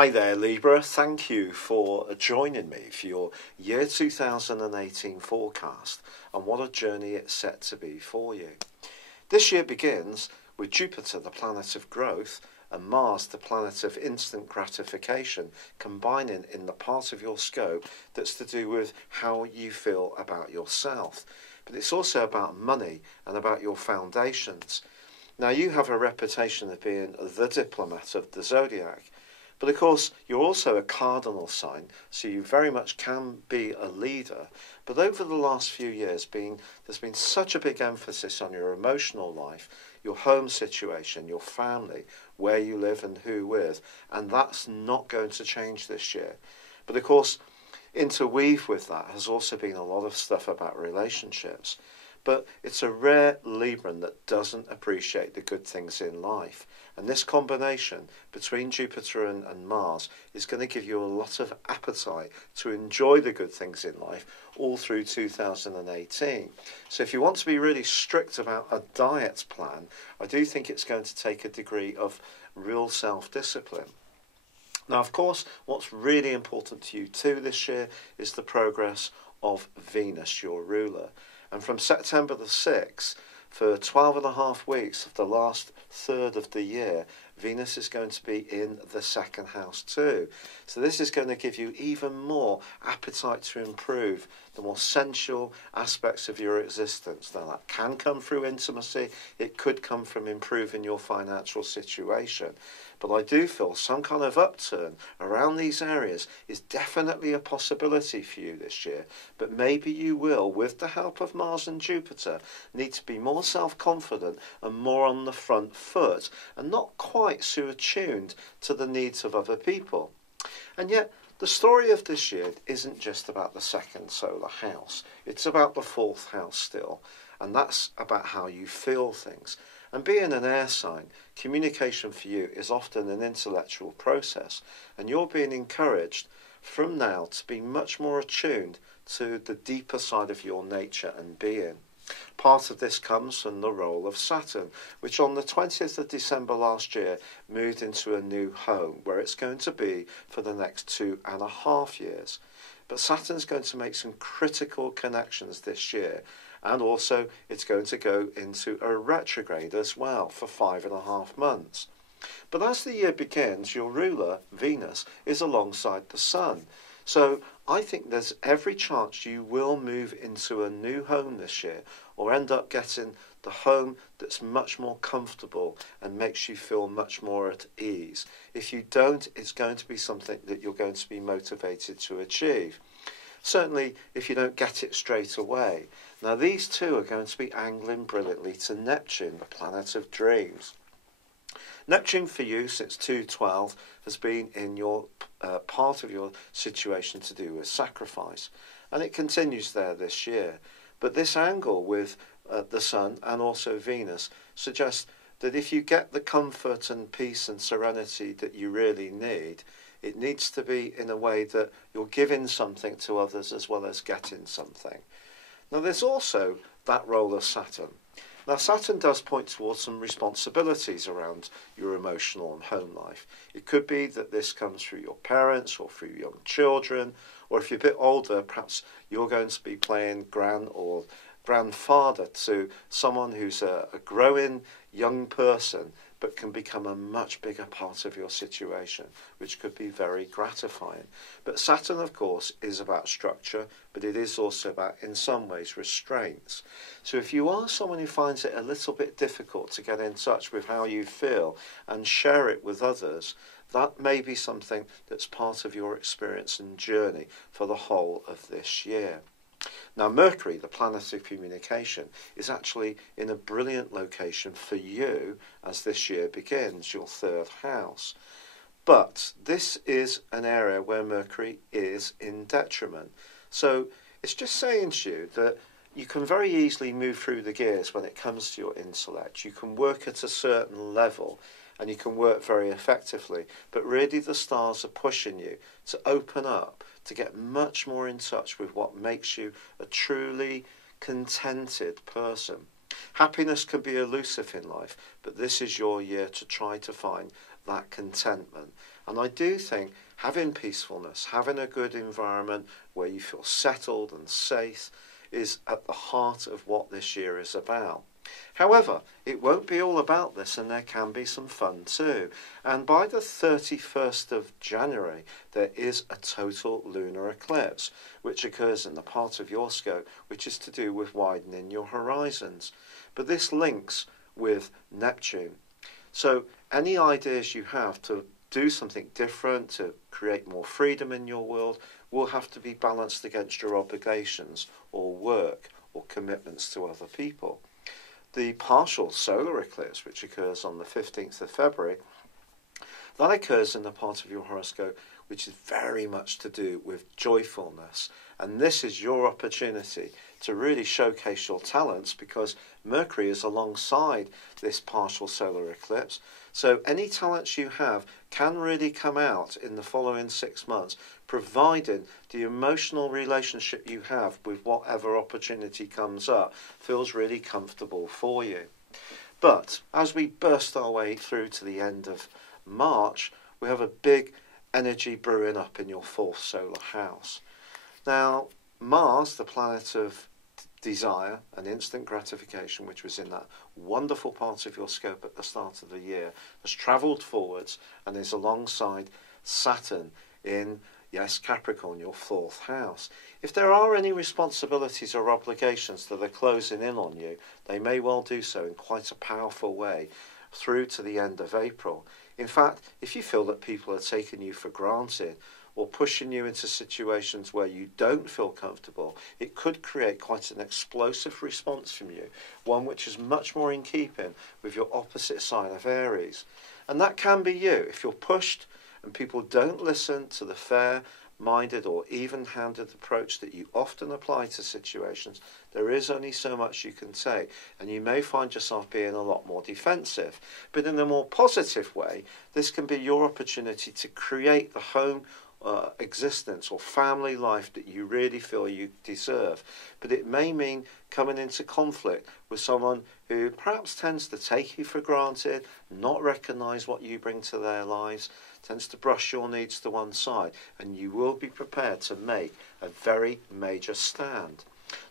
Hi there, Libra. Thank you for joining me for your year 2018 forecast and what a journey it's set to be for you. This year begins with Jupiter, the planet of growth, and Mars, the planet of instant gratification, combining in the part of your scope that's to do with how you feel about yourself. But it's also about money and about your foundations. Now, you have a reputation of being the diplomat of the Zodiac. But of course, you're also a cardinal sign, so you very much can be a leader. But over the last few years, there's been such a big emphasis on your emotional life, your home situation, your family, where you live and who with, and that's not going to change this year. But of course, interweave with that has also been a lot of stuff about relationships. But it's a rare Libran that doesn't appreciate the good things in life. And this combination between Jupiter and Mars is going to give you a lot of appetite to enjoy the good things in life all through 2018. So if you want to be really strict about a diet plan, I do think it's going to take a degree of real self-discipline. Now, of course, what's really important to you too this year is the progress of Venus, your ruler. And from September the 6th, for 12 and a half weeks of the last third of the year, Venus is going to be in the second house too. So this is going to give you even more appetite to improve the more sensual aspects of your existence. Now, that can come through intimacy. It could come from improving your financial situation. But I do feel some kind of upturn around these areas is definitely a possibility for you this year. But maybe you will, with the help of Mars and Jupiter, need to be more self-confident and more on the front foot and not quite so attuned to the needs of other people. And yet, the story of this year isn't just about the second solar house. It's about the fourth house still. And that's about how you feel things. And being an air sign, communication for you is often an intellectual process. And you're being encouraged from now to be much more attuned to the deeper side of your nature and being. Part of this comes from the role of Saturn, which on the 20th of December last year moved into a new home, where it's going to be for the next 2.5 years. But Saturn's going to make some critical connections this year, and also it's going to go into a retrograde as well for 5.5 months. But as the year begins, your ruler, Venus, is alongside the Sun. So I think there's every chance you will move into a new home this year or end up getting the home that's much more comfortable and makes you feel much more at ease. If you don't, it's going to be something that you're going to be motivated to achieve. Certainly, if you don't get it straight away. Now, these two are going to be angling brilliantly to Neptune, the planet of dreams. Neptune for you since 2/12 has been in your part of your situation to do with sacrifice, and it continues there this year. But this angle with the Sun and also Venus suggests that if you get the comfort and peace and serenity that you really need, it needs to be in a way that you're giving something to others as well as getting something. Now, there's also that role of Saturn. Now, Saturn does point towards some responsibilities around your emotional and home life. It could be that this comes through your parents or through young children, or if you're a bit older, perhaps you're going to be playing gran or grandfather to someone who's a growing young person, but can become a much bigger part of your situation, which could be very gratifying. But Saturn, of course, is about structure, but it is also about, in some ways, restraints. So if you are someone who finds it a little bit difficult to get in touch with how you feel and share it with others, that may be something that's part of your experience and journey for the whole of this year. Now, Mercury, the planet of communication, is actually in a brilliant location for you as this year begins, your third house. But this is an area where Mercury is in detriment. So it's just saying to you that you can very easily move through the gears when it comes to your intellect. You can work at a certain level and you can work very effectively. But really the stars are pushing you to open up, to get much more in touch with what makes you a truly contented person. Happiness can be elusive in life, but this is your year to try to find that contentment. And I do think having peacefulness, having a good environment where you feel settled and safe is at the heart of what this year is about. However, it won't be all about this, and there can be some fun too. And by the 31st of January, there is a total lunar eclipse, which occurs in the part of your scope which is to do with widening your horizons. But this links with Neptune. So any ideas you have to do something different, to create more freedom in your world, will have to be balanced against your obligations or work or commitments to other people. The partial solar eclipse, which occurs on the 15th of February, that occurs in the part of your horoscope which is very much to do with joyfulness. And this is your opportunity to really showcase your talents, because Mercury is alongside this partial solar eclipse. So any talents you have can really come out in the following 6 months, providing the emotional relationship you have with whatever opportunity comes up feels really comfortable for you. But as we burst our way through to the end of March, we have a big energy brewing up in your 4th solar house. Now, Mars, the planet of desire and instant gratification, which was in that wonderful part of your scope at the start of the year, has travelled forwards and is alongside Saturn in, yes, Capricorn, your 4th house. If there are any responsibilities or obligations that are closing in on you, they may well do so in quite a powerful way through to the end of April. In fact, if you feel that people are taking you for granted or pushing you into situations where you don't feel comfortable, it could create quite an explosive response from you, one which is much more in keeping with your opposite sign of Aries. And that can be you. If you're pushed and people don't listen to the fair-minded or even-handed approach that you often apply to situations, there is only so much you can take, and you may find yourself being a lot more defensive. But in a more positive way, this can be your opportunity to create the home existence or family life that you really feel you deserve. But it may mean coming into conflict with someone who perhaps tends to take you for granted, not recognise what you bring to their lives, tends to brush your needs to one side, and you will be prepared to make a very major stand.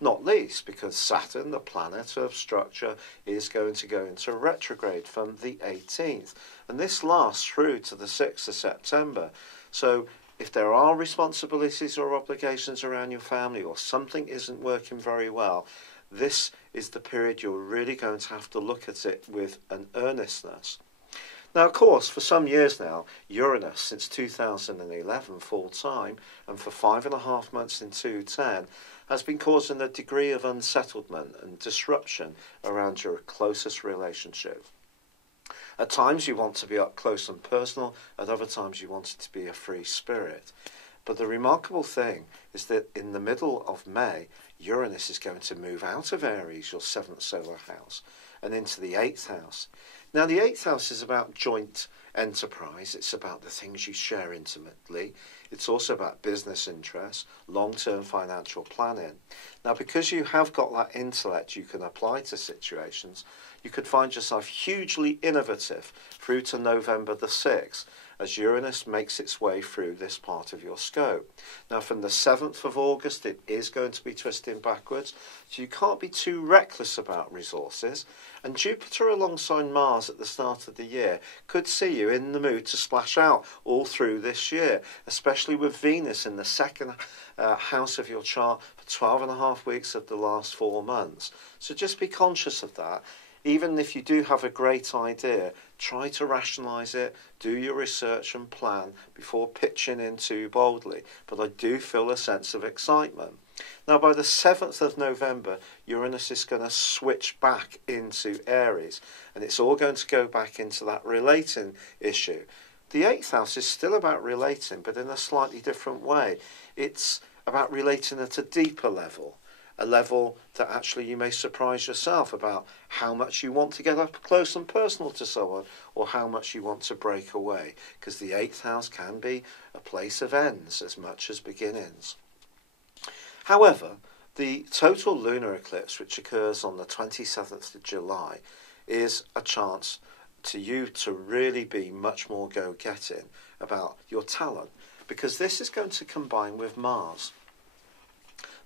Not least because Saturn, the planet of structure, is going to go into retrograde from the 18th, and this lasts through to the 6th of September. So if there are responsibilities or obligations around your family, or something isn't working very well, this is the period you're really going to have to look at it with an earnestness. Now, of course, for some years now, Uranus, since 2011 full-time, and for 5.5 months in 2010, has been causing a degree of unsettlement and disruption around your closest relationship. At times you want to be up close and personal, at other times you want it to be a free spirit. But the remarkable thing is that in the middle of May, Uranus is going to move out of Aries, your 7th solar house, and into the 8th house. Now, the 8th house is about joint enterprise. It's about the things you share intimately. It's also about business interests, long-term financial planning. Now, because you have got that intellect you can apply to situations, you could find yourself hugely innovative through to November the 6th, as Uranus makes its way through this part of your scope. Now, from the 7th of August, it is going to be twisting backwards, so you can't be too reckless about resources. And Jupiter alongside Mars at the start of the year could see you in the mood to splash out all through this year, especially with Venus in the 2nd house of your chart for 12.5 weeks of the last 4 months. So just be conscious of that. Even if you do have a great idea, try to rationalise it, do your research and plan before pitching in too boldly. But I do feel a sense of excitement. Now, by the 7th of November, Uranus is going to switch back into Aries, and it's all going to go back into that relating issue. The 8th house is still about relating, but in a slightly different way. It's about relating at a deeper level. A level that actually you may surprise yourself about how much you want to get up close and personal to someone, or how much you want to break away, because the 8th house can be a place of ends as much as beginnings. However, the total lunar eclipse, which occurs on the 27th of July, is a chance to you to really be much more go-getting about your talent, because this is going to combine with Mars.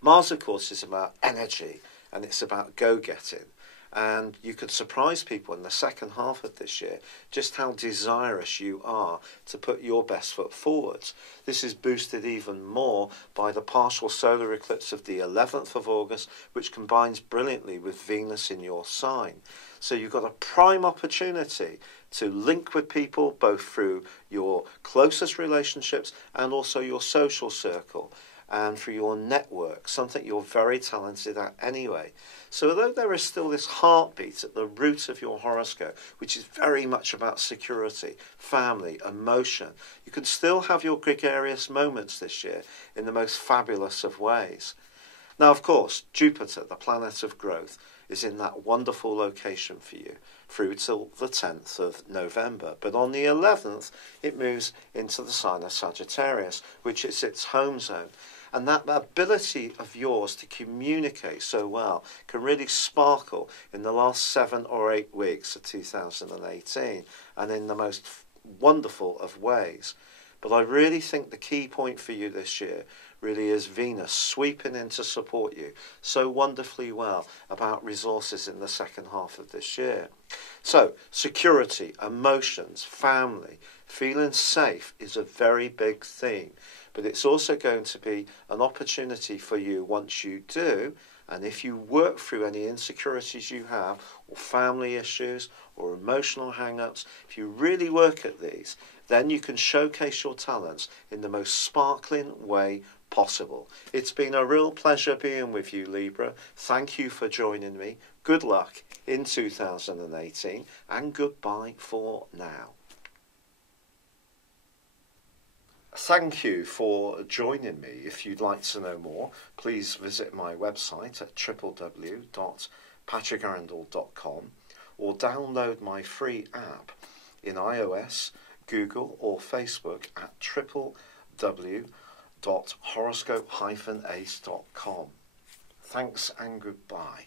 Mars, of course, is about energy and it's about go-getting. And you could surprise people in the second half of this year just how desirous you are to put your best foot forwards. This is boosted even more by the partial solar eclipse of the 11th of August, which combines brilliantly with Venus in your sign. So you've got a prime opportunity to link with people both through your closest relationships and also your social circle, and through your network, something you're very talented at anyway. So although there is still this heartbeat at the root of your horoscope, which is very much about security, family, emotion, you can still have your gregarious moments this year in the most fabulous of ways. Now, of course, Jupiter, the planet of growth, is in that wonderful location for you through till the 10th of November. But on the 11th, it moves into the sign of Sagittarius, which is its home zone. And that ability of yours to communicate so well can really sparkle in the last 7 or 8 weeks of 2018, and in the most wonderful of ways. But I really think the key point for you this year really is Venus sweeping in to support you so wonderfully well about resources in the second half of this year. So security, emotions, family, feeling safe is a very big theme. But it's also going to be an opportunity for you once you do, and if you work through any insecurities you have, or family issues, or emotional hang-ups, if you really work at these, then you can showcase your talents in the most sparkling way possible. It's been a real pleasure being with you, Libra. Thank you for joining me. Good luck in 2018, and goodbye for now. Thank you for joining me. If you'd like to know more, please visit my website at www.patrickarundell.com or download my free app in iOS, Google or Facebook at www.horoscope-ace.com. Thanks and goodbye.